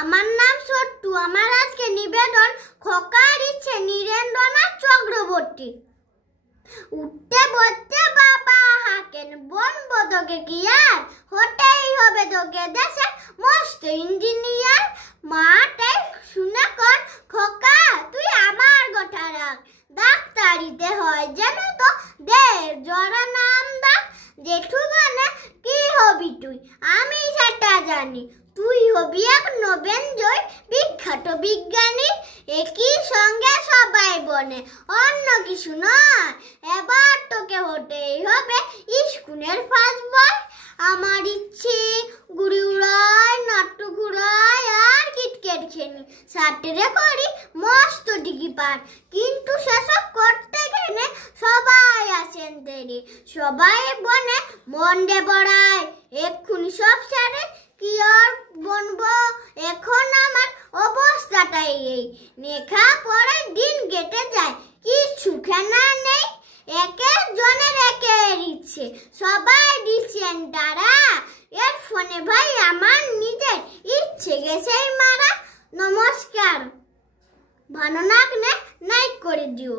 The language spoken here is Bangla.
আমার নাম সট্টু। আমার আজকে নিবেদন খোকার ইচ্ছে নীরেন্দ্রনাথ চক্রবর্তী। উঠতে বলতে বাবা হাকেন বনবো তোকে কি আর, হতেই হবে তোকে দেশের মস্ত ইঞ্জিনিয়ার। মাটাই শুনে কর খোকা তুই আমার কথা রাখ, ডাক্তারিতে হয় যেন তো দে জরা নাম ডাক। জেঠু মানে কি হবি তুই আমি সেটা জানি, তুই হবি এক নোবেল জয়ী বিখ্যাত বিজ্ঞানী। একই সঙ্গে সবাই বনে অন্য কিছু নয়, এবার তোকে হতেই হবে স্কুলের ফার্স্ট বয়। আমার ইচ্ছে গুড়ি উড়াই নাট্য ঘুরাই আর ক্রিকেট খেলি, সাঁতরে করি মস্ত ডিগি পার। কিন্তু সেসব করতে গেলে সবাই আসেন দেরি, সবাই বনে মন দে বড়াই। এক্ষুনি সব ছেড়ে কি আর বনবো, এখন আমার অবস্থাটাই এই। লেখা পড়ায় দিন কেটে যায় কিছু খেনা নেই, একের জনের একের ইচ্ছে সবাই দিচ্ছেন তারা। এর ফোনে ভাই আমার নিজের ইচ্ছে গেছেই মারা। নমস্কার, ভালো লাগলে লাইক করে দিও।